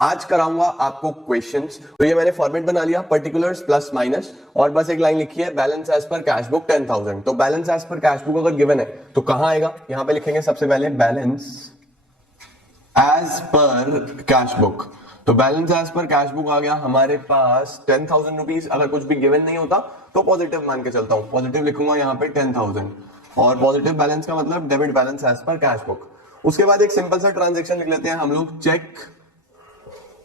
आज कराऊंगा आपको क्वेश्चंस। तो ये मैंने फॉर्मेट बना लिया, पर्टिकुलर्स प्लस माइनस, और बस एक लाइन लिखी है balance as per cash book 10,000। तो balance as per cash book अगर गिवन है तो कहां आएगा, यहां पे लिखेंगे सबसे पहले balance as per cash book. तो balance as per cash book आ गया हमारे पास 10,000 रुपीज। अगर कुछ भी गिवन नहीं होता तो पॉजिटिव मान के चलता हूं, पॉजिटिव लिखूंगा यहाँ पे 10,000, और पॉजिटिव बैलेंस का मतलब debit balance as per cash book. उसके बाद एक सिंपल सा ट्रांजेक्शन लिख लेते हैं हम लोग, चेक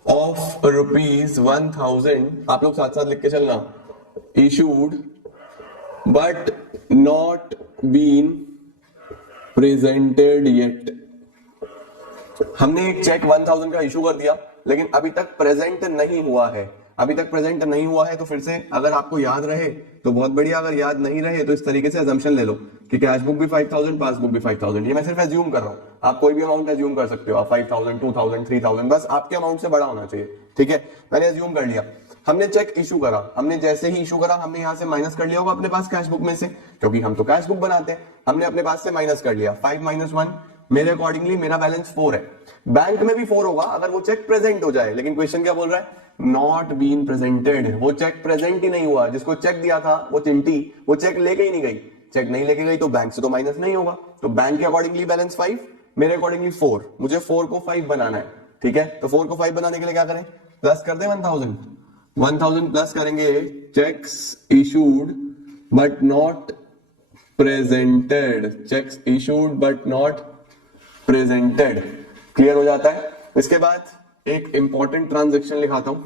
ऑफ ₹1,000। आप लोग साथ साथ लिख के चलना, issued but not been presented yet. हमने एक चेक 1,000 का इशू कर दिया लेकिन अभी तक प्रेजेंट नहीं हुआ है। अभी तक प्रेजेंट नहीं हुआ है तो फिर से अगर आपको याद रहे तो बहुत बढ़िया, अगर याद नहीं रहे तो इस तरीके से अजम्पशन ले लो कि कैश बुक भी 5,000, पासबुक भी 5,000। ये मैं सिर्फ एज्यूम कर रहा हूं, आप कोई भी अमाउंट एज्यूम कर सकते हो, आप 5,000, 2,000, 3,000, बस आपके अमाउंट से बड़ा होना चाहिए। ठीक है, मैंने एज्यूम कर लिया। हमने चेक इशू करा, हमने जैसे ही इशू करा हमने यहां से माइनस कर लिया होगा अपने पास कैश बुक में से, क्योंकि हम तो कैश बुक बनाते हैं। हमने अपने पास से माइनस कर लिया, 5 - 1, मेरे अकॉर्डिंगली मेरा बैलेंस 4 है। बैंक में भी 4 होगा अगर वो चेक प्रेजेंट हो जाए, लेकिन क्वेश्चन क्या बोल रहा है, नॉट बीन प्रेजेंटेड। वो चेक प्रेजेंट ही नहीं हुआ, जिसको चेक दिया था वो चिंटी, वो चेक लेके ही नहीं गई। चेक नहीं लेके गई तो बैंक से तो माइनस नहीं होगा। तो बैंक के अकॉर्डिंगली बैलेंस 5, मेरे अकॉर्डिंगली 4। मुझे 4 को 5 बनाना है। ठीक है, तो 4 को 5 बनाने के लिए क्या करें, प्लस कर दे 1,000। 1,000 प्लस करेंगे cheques issued but not presented, cheques issued but not presented. Clear हो जाता है। इसके बाद एक इंपॉर्टेंट ट्रांजेक्शन लिखाता हूं,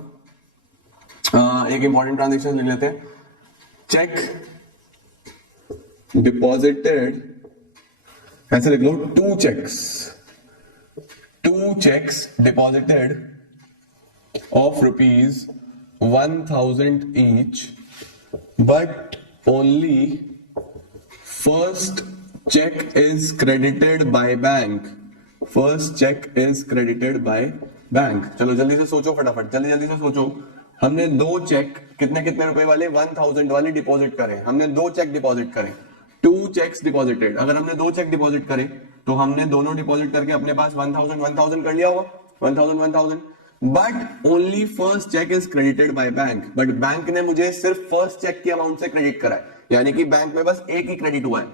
एक इंपॉर्टेंट ट्रांजेक्शन लिख लेते हैं, चेक डिपॉजिटेड, ऐसे लिख लो, 2 checks deposited of ₹1,000 each, but only first check is credited by bank. First check is credited by bank. चलो जल्दी से सोचो, फटाफट जल्दी से सोचो। हमने 2 चेक कितने कितने रुपए वाले, 1,000 वाले डिपॉजिट करें। हमने 2 चेक डिपॉजिट करें, 2 चेक्स डिपॉजिटेड। अगर हमने 2 चेक डिपॉजिट करें तो हमने दोनों डिपॉजिट करके अपने पास 1,000 कर लिया होगा, 1,000। But only first cheque is credited by bank. But bank ने मुझे सिर्फ फर्स्ट चेक की अमाउंट से क्रेडिट करा है, यानी कि बैंक में बस एक ही क्रेडिट हुआ है।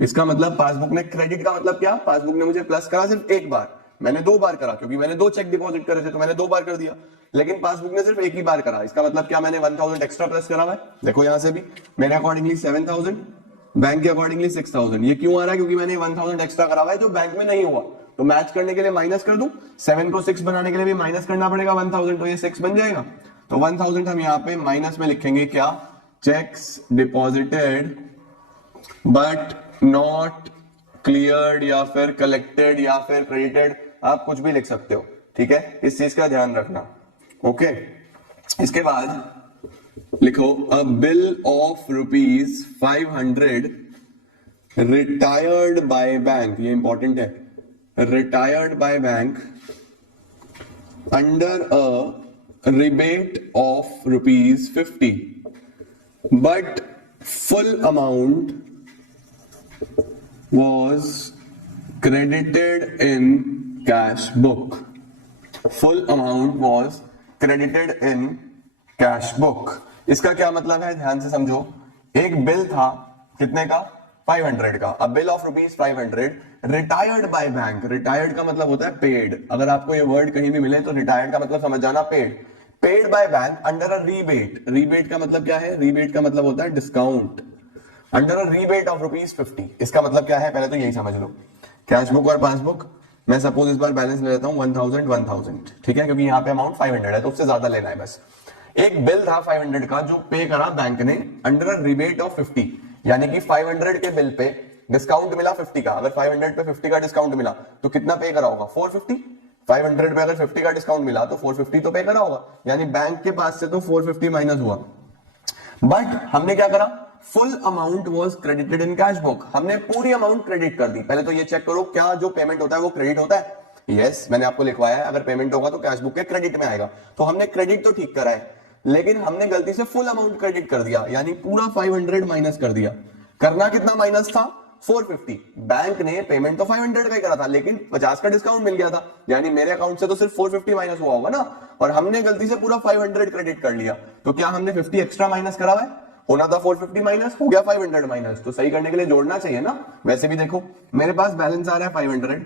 इसका मतलब पासबुक ने क्रेडिट का मतलब क्या, पासबुक ने मुझे प्लस करा सिर्फ एक बार, मैंने 2 बार करा क्योंकि मैंने 2 चेक डिपॉजिट करे थे तो मैंने 2 बार कर दिया। लेकिन पासबुक ने सिर्फ एक ही बार करा, इसका मतलब क्या, मैंने 1,000 एक्स्ट्रा प्लस करा हुआ है। देखो यहां से भी मेरे अकॉर्डिंगली 7,000, बैंक के अकॉर्डिंगली 6,000। ये क्यों आ रहा है, क्योंकि मैंने 1,000 एक्स्ट्रा करा हुआ है जो बैंक में नहीं हुआ। तो मैच करने के लिए माइनस कर दूं, 7 को 6 बनाने के लिए भी माइनस करना पड़ेगा 1,000, तो ये 6 बन जाएगा। तो 1,000 हम यहाँ पे माइनस में लिखेंगे क्या, checks deposited but not cleared, या फिर कलेक्टेड, या फिर क्रेडिटेड, आप कुछ भी लिख सकते हो। ठीक है, इस चीज का ध्यान रखना। ओके, इसके बाद लिखो, अ bill of ₹500 retired by bank, ये इंपॉर्टेंट है, retired by bank under a rebate of ₹50, but full amount was credited in cash book. Full amount was credited in cash book. इसका क्या मतलब है, ध्यान से समझो। एक बिल था कितने का, 500 का, अब bill of ₹500 retired by bank. Retired का मतलब होता है पेड। अगर आपको ये वर्ड कहीं भी मिले तो रिटायर्ड का मतलब समझ जाना paid. Paid by bank under a rebate. Rebate का मतलब क्या है, रीबेट का मतलब होता है discount. Under a rebate of ₹50, इसका मतलब क्या है, पहले तो यही समझ लो। कैश बुक और पासबुक, मैं सपोज इस बार बैलेंस ले लेता हूं 1,000, ठीक है, क्योंकि यहाँ पे अमाउंट 500 है तो उससे ज्यादा लेना है बस। एक बिल था 500 का जो पे करा बैंक ने अंडर अ रिबेट ऑफ 50, यानी कि 500 के बिल पे डिस्काउंट मिला 50 का। अगर 500 पे 50 का डिस्काउंट मिला तो कितना पे करा होगा, 450। 500 पे अगर 50 का डिस्काउंट मिला तो 450 तो पे करा होगा, यानी बैंक के पास से तो 450 माइनस हुआ। बट हमने क्या करा, full amount was credited in cash book. हमने पूरी अमाउंट क्रेडिट कर दी। पहले तो ये चेक करो, क्या जो पेमेंट होता है वो क्रेडिट होता है, यस मैंने आपको लिखवाया है, अगर पेमेंट होगा तो कैश बुक के क्रेडिट में आएगा। तो हमने क्रेडिट तो ठीक करा है, लेकिन हमने गलती से फुल अमाउंट क्रेडिट कर दिया, यानी पूरा 500 माइनस कर दिया। करना कितना माइनस था, 450। बैंक ने पेमेंट तो 500 का ही करा था, लेकिन 50 का डिस्काउंट मिल गया था, यानी मेरे अकाउंट से तो सिर्फ 450 माइनस हुआ होगा ना, और हमने गलती से पूरा 500 क्रेडिट कर लिया। तो क्या हमने 50 एक्स्ट्रा माइनस करा हुआ है? होना था 450 माइनस, हो गया 500 माइनस। तो सही करने के लिए जोड़ना चाहिए ना। वैसे भी देखो, मेरे पास बैलेंस आ रहा है 500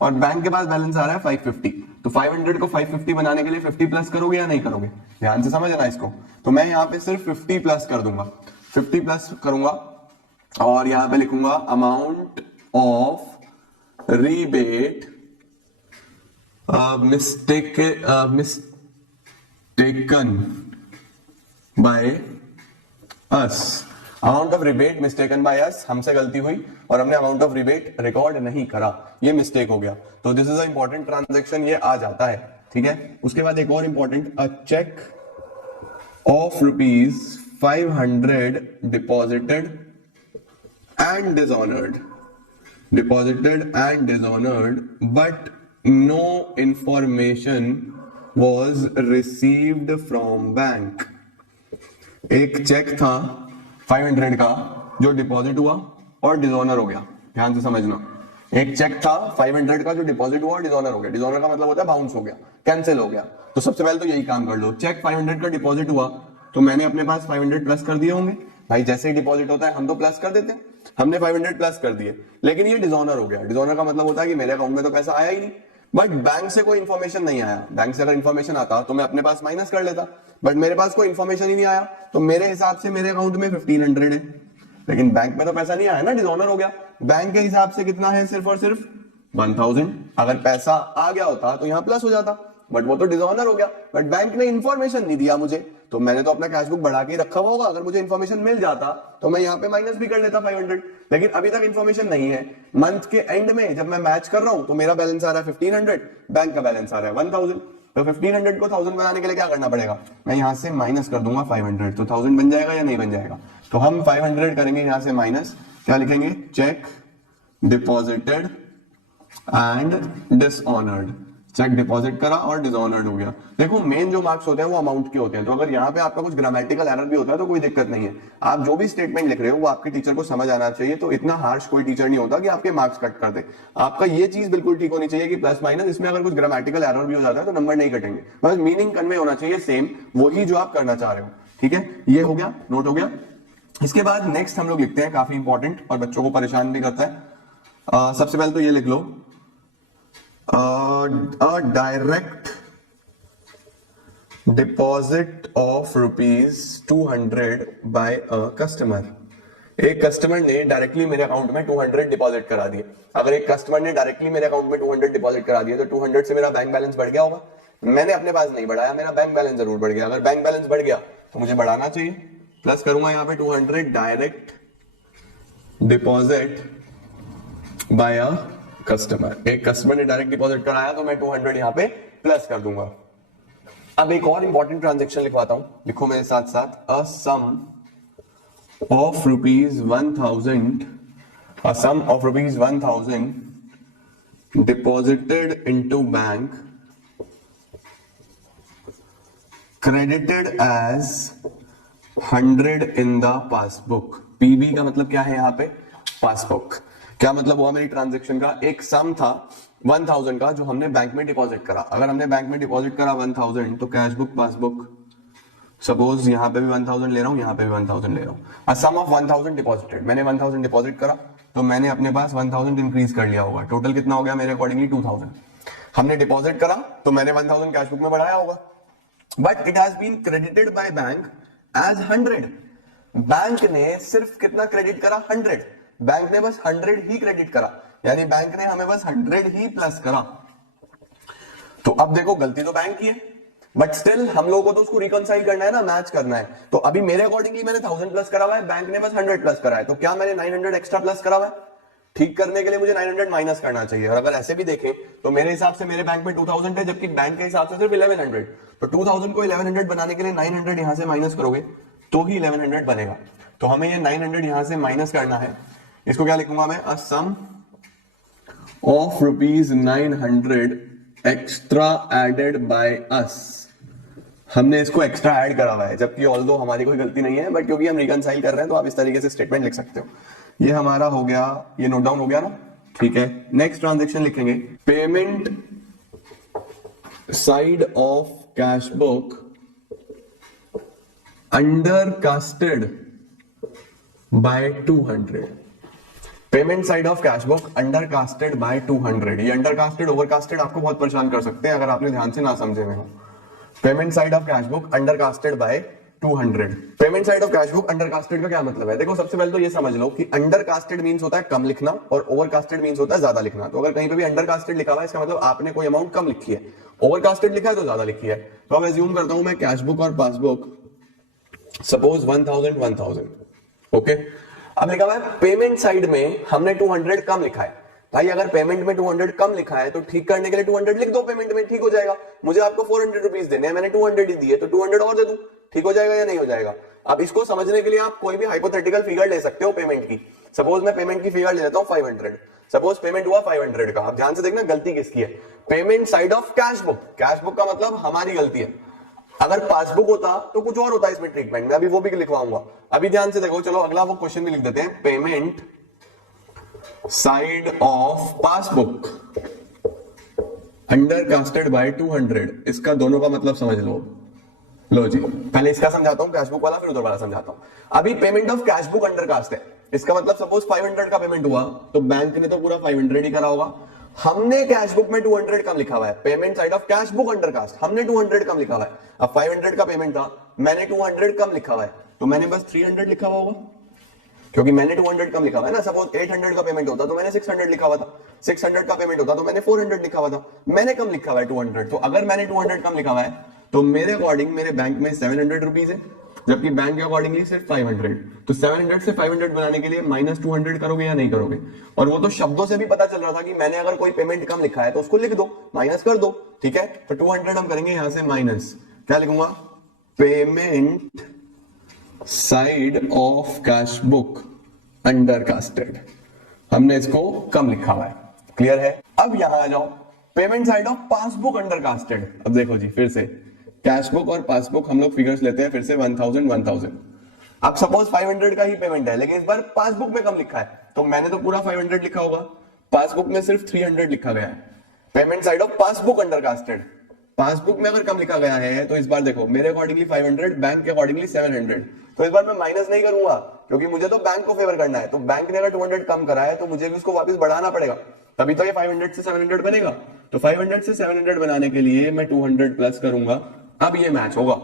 और बैंक के पास बैलेंस आ रहा है 550। तो 500 को 550 बनाने के लिए 50 प्लस करोगे या नहीं करोगे? ध्यान से समझना इसको। तो मैं यहाँ पे सिर्फ 50 प्लस कर दूंगा, 50 प्लस करूंगा और यहां पे लिखूंगा amount of rebate mistaken by us. Amount of rebate mistaken by us, हमसे गलती हुई और हमने अमाउंट ऑफ रिबेट रिकॉर्ड नहीं करा, ये मिस्टेक हो गया। तो this is a important transaction, ये आ जाता है, ठीक है। उसके बाद एक और important, a cheque of ₹500 deposited and dishonored, but no information was received from bank। एक चेक था 500 का जो डिपॉजिट हुआ और डिसऑनर हो गया। ध्यान से समझना, एक चेक था 500 का जो डिपॉजिट हुआ और डिसऑनर हो गया। डिसऑनर का मतलब होता है बाउंस हो गया, कैंसिल हो गया। तो सबसे पहले तो यही काम कर लो, चेक 500 का डिपॉजिट हुआ तो मैंने अपने पास 500 प्लस कर दिए होंगे। भाई जैसे ही डिपॉजिट होता है हम तो प्लस कर देते हैं, हमने 500 प्लस कर दिए, लेकिन ये डिसऑनर हो गया। डिसऑनर का मतलब होता है कि मेरे अकाउंट में तो पैसा आया ही नहीं, बट बैंक से कोई इंफॉर्मेशन नहीं आया। बैंक से अगर इंफॉर्मेशन आता तो मैं अपने पास माइनस कर लेता, बट मेरे पास कोई इंफॉर्मेशन ही नहीं आया। तो मेरे हिसाब से मेरे अकाउंट में 1500 है, लेकिन बैंक में तो पैसा नहीं आया ना, डिसऑनर हो गया। बैंक के हिसाब से कितना है? सिर्फ और सिर्फ 1000। अगर पैसा आ गया होता तो यहां प्लस हो जाता, बट वो तो डिसऑनर हो गया। बट बैंक ने इंफॉर्मेशन नहीं दिया मुझे, तो मैंने तो अपना कैश बुक बढ़ा के रखा हुआ होगा। अगर मुझे इंफॉर्मेशन मिल जाता तो मैं यहाँ पे माइनस भी कर लेता 500, लेकिन अभी तक इंफॉर्मेशन नहीं है। मंथ के एंड में जब मैं मैच कर रहा हूं तो मेरा बैलेंस आ रहा है 1500, बैंक का बैलेंस आ रहा है 1000। तो 1500 को 1000 बनाने के लिए क्या करना पड़ेगा? मैं यहां से माइनस कर दूंगा 500, तो 1000 बन जाएगा या नहीं बन जाएगा? तो हम 500 करेंगे यहां से माइनस, क्या लिखेंगे? Cheque deposited and dishonoured. Cheque deposit करा और डिसऑनर्ड हो गया। देखो मेन जो मार्क्स होते हैं वो अमाउंट के होते हैं, तो अगर यहाँ पे आपका कुछ ग्रामेटिकल एरर भी होता है तो कोई दिक्कत नहीं है। आप जो भी स्टेटमेंट लिख रहे हो वो आपके टीचर को समझ आना चाहिए। तो इतना हार्श कोई टीचर नहीं होता कि आपके मार्क्स कट कर दे। आपका ये चीज बिल्कुल ठीक होनी चाहिए कि प्लस माइनस, इसमें अगर कुछ ग्रामेटिकल एरर भी हो जाता है तो नंबर नहीं कटेंगे, बस मीनिंग कन्वे होना चाहिए सेम, वही जो आप करना चाह रहे हो। ठीक है, ये हो गया, नोट हो गया। इसके बाद नेक्स्ट हम लोग लिखते हैं, काफी इंपॉर्टेंट और बच्चों को परेशान भी करता है। सबसे पहले तो ये लिख लो, a direct deposit of ₹200 by a customer। एक कस्टमर ने डायरेक्टली मेरे अकाउंट में 200 डिपॉजिट करा दिए। अगर एक कस्टमर ने डायरेक्टली मेरे अकाउंट में 200 डिपॉजिट करा दिए तो 200 से मेरा बैंक बैलेंस बढ़ गया होगा। मैंने अपने पास नहीं बढ़ाया, मेरा बैंक बैलेंस जरूर बढ़ गया। अगर बैंक बैलेंस बढ़ गया तो मुझे बढ़ाना चाहिए, प्लस करूंगा यहाँ पे 200 direct deposit by a customer. एक कस्टमर ने डायरेक्ट डिपॉजिट कराया तो मैं 200 यहां पे प्लस कर दूंगा। अब एक और इंपॉर्टेंट ट्रांजैक्शन लिखवाता हूं, लिखो मेरे साथ साथ, a sum of ₹1000 deposited into bank credited as 100 in the passbook. PB का मतलब क्या है यहाँ पे? पासबुक। क्या मतलब हुआ मेरी ट्रांजैक्शन का? एक सम था 1000 का जो हमने बैंक में डिपॉजिट करा। अगर हमने बैंक में डिपॉजिट करा 1000 तो कैश बुक पासबुक, सपोज यहां पे भी 1000 ले रहा हूं, यहां पे भी 1000 ले रहा हूं। अ सम ऑफ 1000 डिपॉजिटेड, मैंने 1000 डिपॉजिट करा तो मैंने अपने पास 1000 इंक्रीज कर लिया होगा। टोटल कितना हो गया मेरे अकॉर्डिंगली? 2000। हमने डिपॉजिट करा तो मैंने 1000 कैश बुक में बढ़ाया होगा, but it has been credited by bank as 100। Bank ने सिर्फ कितना क्रेडिट करा? 100। बैंक ने बस 100 ही क्रेडिट करा, यानी बैंक ने हमें बस 100 ही प्लस करा। तो अब देखो गलती तो बैंक की है, बट स्टिल हम लोगों को तो उसको रिकंसाइल करना है ना, मैच करना है। तो अभी मेरे अकॉर्डिंगली मैंने 1000 प्लस करा हुआ है, बैंक ने बस 100 प्लस करा है, तो क्या मैंने 900 एक्स्ट्रा प्लस करा हुआ है? ठीक करने के लिए मुझे 900 माइनस करना चाहिए। और अगर ऐसे भी देखें तो मेरे हिसाब से मेरे बैंक में 2000 है, जबकि बैंक के हिसाब से सिर्फ 1100। तो 2000 को 1100 बनाने के लिए 900 यहां से माइनस करोगे तो ही 1100 बनेगा। तो हमें ये 900 यहां से माइनस करना है। इसको क्या लिखूंगा मैं? A sum of ₹900 extra added by us. हमने इसको एक्स्ट्रा ऐड करा हुआ है, जबकि ऑल्दो हमारी कोई गलती नहीं है, बट क्योंकि हम रिकंसाइल कर रहे हैं तो आप इस तरीके से स्टेटमेंट लिख सकते हो। ये हमारा हो गया, ये नोट डाउन हो गया ना, ठीक है। नेक्स्ट ट्रांजेक्शन लिखेंगे, payment side of cash book under casted by 200। Payment side of cash book under casted by 200। ये अंडर कास्टेड ओवर कास्टेड आपको बहुत परेशान कर सकते हैं अगर आपने ध्यान से ना समझे में हो। Payment side of cash book under casted by 200। Payment side of cash book under casted का क्या मतलब है? देखो सबसे पहले तो ये समझ लो कि अंडर कास्टेड मींस होता है कम लिखना और ओवर कास्टेड मींस होता है ज्यादा लिखना। तो अगर कहीं पे भी अंडर कास्टेड लिखा हुआ है इसका मतलब आपने कोई अमाउंट कम लिखी है, ओवर कास्टेड लिखा है तो ज्यादा लिखी है। तो अब एज्यूम करता हूं मैं कैश बुक और पासबुक सपोज 1000 ओके। अब लिखा हुआ है पेमेंट साइड में हमने 200 कम लिखा है। भाई अगर पेमेंट में 200 कम लिखा है तो ठीक करने के लिए 200 लिख दो पेमेंट में, ठीक हो जाएगा। मुझे आपको 400 रुपीज देने हैं, मैंने 200 ही दिए तो 200 और दे दूं, ठीक हो जाएगा या नहीं हो जाएगा? अब इसको समझने के लिए आप कोई भी हाइपोथेटिकल फिगर ले सकते हो पेमेंट की। सपोज मैं पेमेंट की फिगर ले लेता हूं 500। सपोज पेमेंट हुआ 500 का। अब ध्यान से देखना गलती किसकी है, payment side of cash book. Cash book का मतलब हमारी गलती है। अगर पासबुक होता तो कुछ और होता है इसमें ट्रीटमेंट, मैं अभी वो भी लिखवाऊंगा। अभी ध्यान से देखो, चलो अगला वो क्वेश्चन भी लिख देते हैं, payment side of passbook under casted by 200। इसका दोनों का मतलब समझ लो जी, पहले इसका समझाता हूं कैश बुक वाला, फिर उधर वाला समझाता हूं। अभी payment of cash book under cast है, इसका मतलब सपोज 500 का पेमेंट हुआ तो बैंक ने तो पूरा 500 ही करा होगा। हमने कैश बुक में 200 कम लिखा हुआ है, payment side of cash book under cast हमने 200 कम लिखा हुआ है। अब 500 का पेमेंट था, मैंने 200 कम लिखा हुआ है तो मैंने बस 300 लिखा हुआ होगा, क्योंकि मैंने 200 कम लिखा हुआ है ना। सपोज 800 का पेमेंट होता तो मैंने 600 लिखा हुआ था, 600 का पेमेंट होता तो मैंने 400 लिखा हुआ था, मैंने कम लिखा हुआ है 200। तो अगर मैंने 200 कम लिखा हुआ है तो मेरे अकॉर्डिंग मेरे बैंक में 700 रुपीज है, जबकि बैंक के अकॉर्डिंगली सिर्फ 500। तो 700 से 500 बनाने के लिए -200 करोगे या नहीं करोगे? और वो तो शब्दों से भी पता चल रहा था कि मैंने अगर कोई पेमेंट कम लिखा है तो उसको लिख दो, माइनस कर दो, ठीक है। तो 200 हम करेंगे यहां से माइनस, क्या लिखूंगा, payment side of cash book under casted, हमने इसको कम लिखा हुआ है, क्लियर है। अब यहां आ जाओ, payment side of passbook under casted. अब देखो जी, फिर से कैश बुक और पासबुक हम लोग फिगर्स लेते हैं फिर से 1000। अब सपोज 500 का ही पेमेंट है लेकिन इस बार पासबुक में कम लिखा है, तो मैंने तो पूरा 500 लिखा होगा, पासबुक में सिर्फ 300 लिखा गया है। Payment side of passbook under casted, passbook में अगर कम लिखा गया है तो इस बार देखो मेरे अकॉर्डिंगली 500, बैंक के अकॉर्डिंगली 700। तो इस बार मैं माइनस नहीं करूंगा क्योंकि मुझे तो बैंक को फेवर करना है। तो बैंक ने अगर 200 कम करा है तो मुझे भी उसको वापस बढ़ाना पड़ेगा, तभी तो ये 500 से 700 बनेगा। तो 500 से 700 बनाने के लिए मैं 200 प्लस करूंगा, अब ये मैच होगा।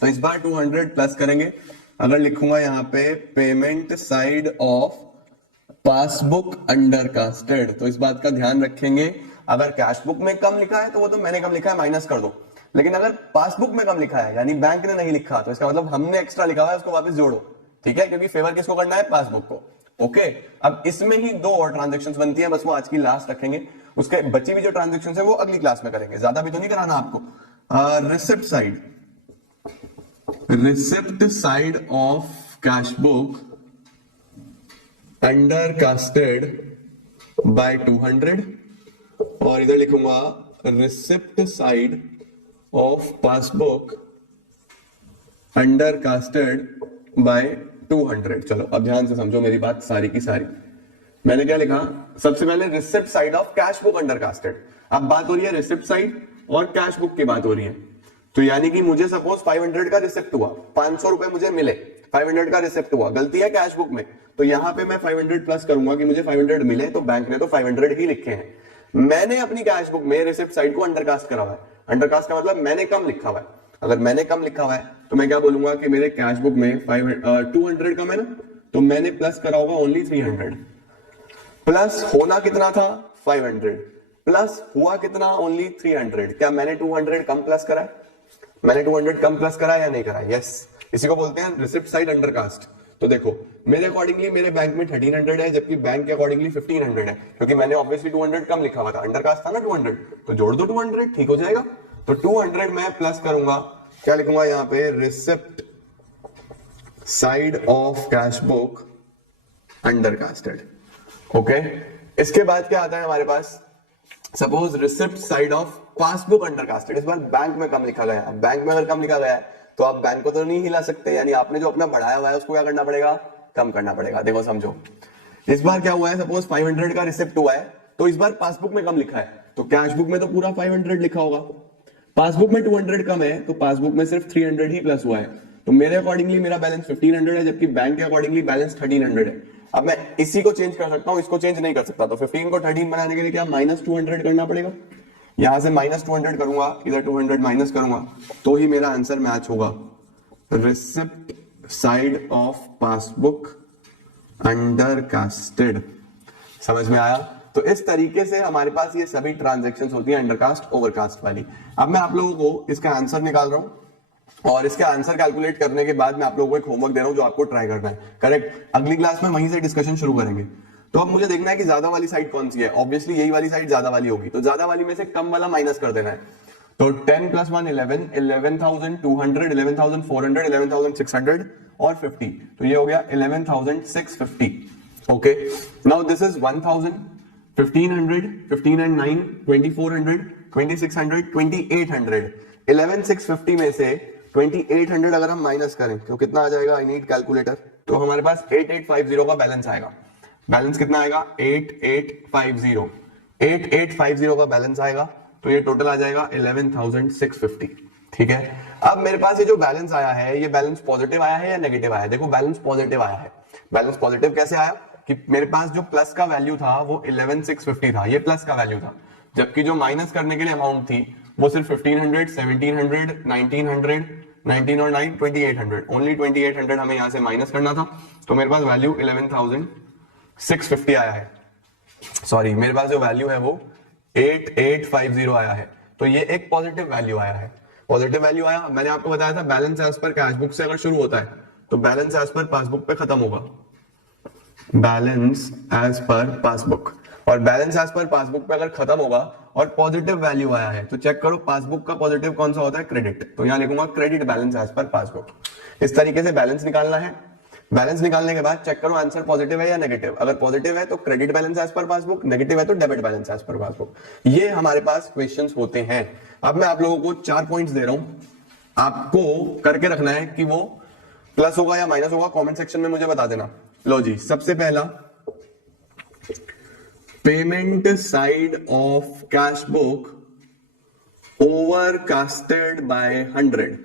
तो इस बार 200 प्लस करेंगे, अगर लिखूंगा यहाँ पे payment side of passbook under casted, तो इस बात का ध्यान रखेंगे अगर कैश बुक में कम लिखा है तो वो तो मैंने कम लिखा है, माइनस कर दो। लेकिन अगर पासबुक में कम लिखा है यानी बैंक ने नहीं लिखा, तो इसका मतलब हमने एक्स्ट्रा लिखा हुआ है, उसको वापस जोड़ो, ठीक है, क्योंकि फेवर किसको करना है, पासबुक को। ओके, अब इसमें ही दो और ट्रांजेक्शन्स बनती हैं, बस वो आज की लास्ट रखेंगे, उसके बची हुई जो ट्रांजेक्शन्स है वो अगली क्लास में करेंगे, ज्यादा भी तो नहीं कराना आपको। Receipt side, receipt side of cash book under casted by 200, और इधर लिखूंगा receipt side of passbook under casted by 200। चलो अब ध्यान से समझो मेरी बात सारी की सारी। मैंने क्या लिखा, सबसे पहले receipt side of cash book under casted. अब बात हो रही है रिसिप्ट साइड और कैश बुक की बात हो रही है, तो यानी कि मुझे सपोज 500 का रिसिप्ट हुआ, 500 रुपए मुझे मिले, 500 का रिसिप्ट हुआ, गलती है कैश बुक में, तो यहां पे मैं 500 प्लस करूंगा कि मुझे 500 मिले, तो बैंक ने तो 500 ही लिखे हैं। मैंने अपनी कैश बुक में रिसिप्ट साइड को अंडरकास्ट करा हुआ है, अंडरकास्ट का मतलब मैंने कम लिखा हुआ है। अगर मैंने कम लिखा हुआ है तो मैं क्या बोलूंगा कि मेरे कैश बुक में 200 कम है ना, तो मैंने प्लस करा होगा ओनली 300। प्लस होना कितना था, 500, प्लस हुआ कितना, ओनली 300। क्या मैंने 200 कम प्लस करा है? मैंने 200 कम प्लस करा या नहीं करा? यस, इसी को बोलते हैं रिसिप्ट साइड अंडरकास्ट। तो देखो मेरे अकॉर्डिंगली मेरे बैंक में 1300 है, जबकि बैंक के अकॉर्डिंगली 1500 है, क्योंकि मैंने ऑब्वियसली 200 कम लिखा हुआ था, अंडरकास्ट था ना 200, तो जोड़ दो 200, ठीक हो जाएगा। तो 200 मैं प्लस करूंगा, क्या लिखूंगा यहाँ पे, receipt side of cash book undercasted. Okay, इसके बाद क्या आता है हमारे पास, suppose receipt side of passbook undercasted. इस बार बैंक में कम लिखा गया, बैंक में अगर कम लिखा गया है तो आप बैंक को तो नहीं हिला सकते, यानी आपने जो अपना बढ़ाया हुआ है उसको क्या करना पड़ेगा, कम करना पड़ेगा। देखो समझो, इस बार क्या हुआ है, सपोज 500 का रिसिप्ट हुआ है, तो इस बार पासबुक में कम लिखा है, तो कैश बुक में तो पूरा 500 लिखा होगा। पासबुक में 200 कम है, तो पासबुक में सिर्फ 300 ही प्लस हुआ है, तो मेरे अकॉर्डिंगली मेरा बैलेंस 1500 है, जबकि बैंक के अकॉर्डिंगली बैलेंस 1300 है। अब मैं इसी को चेंज कर सकता हूं, इसको चेंज नहीं कर सकता, तो 15 को 13 बनाने के लिए क्या -200 करना पड़ेगा। यहां से -200 करूंगा, इधर 200 माइनस करूंगा, तो ही मेरा आंसर मैच होगा। Receipt side of passbook under casted, समझ में आया। तो इस तरीके से हमारे पास ये सभी ट्रांजैक्शंस होती हैं अंडरकास्ट ओवरकास्ट वाली। अब मैं आप लोगों को इसका आंसर निकाल रहा हूं, और इसका आंसर कैलकुलेट करने के बाद मैं आप लोगों को एक होमवर्क दे रहा हूं जो आपको ट्राई करना है। करेक्ट, अगली क्लास में वहीं से डिस्कशन शुरू करेंगे। तो अब मुझे देखना है कि ज्यादा वाली साइड कौन सी है। ऑब्वियसली यही वाली साइड ज्यादा वाली होगी, तो ज्यादा वाली में से कम वाला माइनस कर देना है। तो 10 + 1 11, 11,200, 11,400, 11,600 और 50, तो ये हो गया 11,650। Okay, now this is 1000, 1500, 15 and 9, 2400, 2600, 2800। 11,650 में से 2800 अगर हम माइनस करें तो कितना आ जाएगा, आई नीड कैलकुलेटर, तो हमारे पास 8850 का बैलेंस आएगा। बैलेंस कितना आएगा, 8850, 8850 का बैलेंस आएगा, तो ये टोटल आ जाएगा 11,650। ठीक है, अब मेरे पास ये जो बैलेंस आया है, ये बैलेंस पॉजिटिव आया है या नेगेटिव आया है। देखो बैलेंस पॉजिटिव आया है। बैलेंस पॉजिटिव कैसे आया कि मेरे पास जो प्लस का वैल्यू था वो 11,650 था, ये प्लस का वैल्यू था, जबकि जो माइनस करने के लिए अमाउंट थी वो सिर्फ 1500, 1700, 1900, 19 और 9 2800, ओनली 2800 हमें यहां से माइनस करना था। तो मेरे पास वैल्यू 11,650 आया है। सॉरी, मेरे पास जो वैल्यू है वो 8850 आया है। तो ये एक पॉजिटिव वैल्यू आया है। पॉजिटिव वैल्यू आया, मैंने आपको बताया था balance as per cash book से अगर शुरू होता है तो बैलेंस एज पर पासबुक पे खत्म होगा। बैलेंस एज पर पासबुक, और बैलेंस एज पर पासबुक पे अगर खत्म होगा और पॉजिटिव वैल्यू आया है तो चेक करो पासबुक का पॉजिटिव कौन सा होता है, क्रेडिट। तो यहां लिखूंगा credit balance as per passbook. इस तरीके से बैलेंस निकालना है। बैलेंस निकालने के बाद चेक करो आंसर पॉजिटिव है या नेगेटिव। अगर पॉजिटिव है तो credit balance as per passbook, negative है तो debit balance as per passbook. ये हमारे पास क्वेश्चंस होते हैं। अब मैं आप लोगों को 4 पॉइंट्स दे रहा हूं, आपको करके रखना है कि वो प्लस होगा या माइनस होगा, कमेंट सेक्शन में मुझे बता देना। लो जी, सबसे पहला, payment side of cash book overcasted by 100।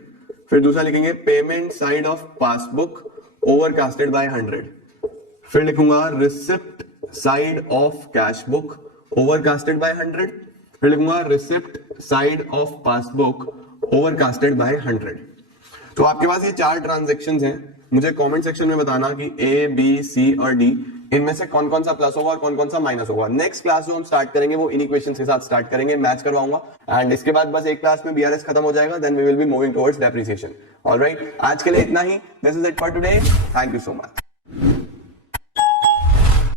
फिर दूसरा लिखेंगे payment side of passbook overcasted by 100। फिर लिखूंगा receipt side of cash book overcasted by 100। फिर लिखूंगा receipt side of passbook overcasted by 100। तो आपके पास ये 4 ट्रांजैक्शंस हैं। मुझे कमेंट सेक्शन में बताना कि ए, बी, सी और डी इनमें से कौन कौन सा प्लस होगा और कौन कौन सा माइनस होगा। नेक्स्ट क्लास जो हम स्टार्ट करेंगे वो इन इक्वेशंस के साथ स्टार्ट करेंगे, मैच करवाऊंगा, एंड इसके बाद बस एक क्लास में बीआरएस खत्म हो जाएगा, then we will be moving towards depreciation. All right, आज के लिए इतना ही। This is it for today, thank you so much.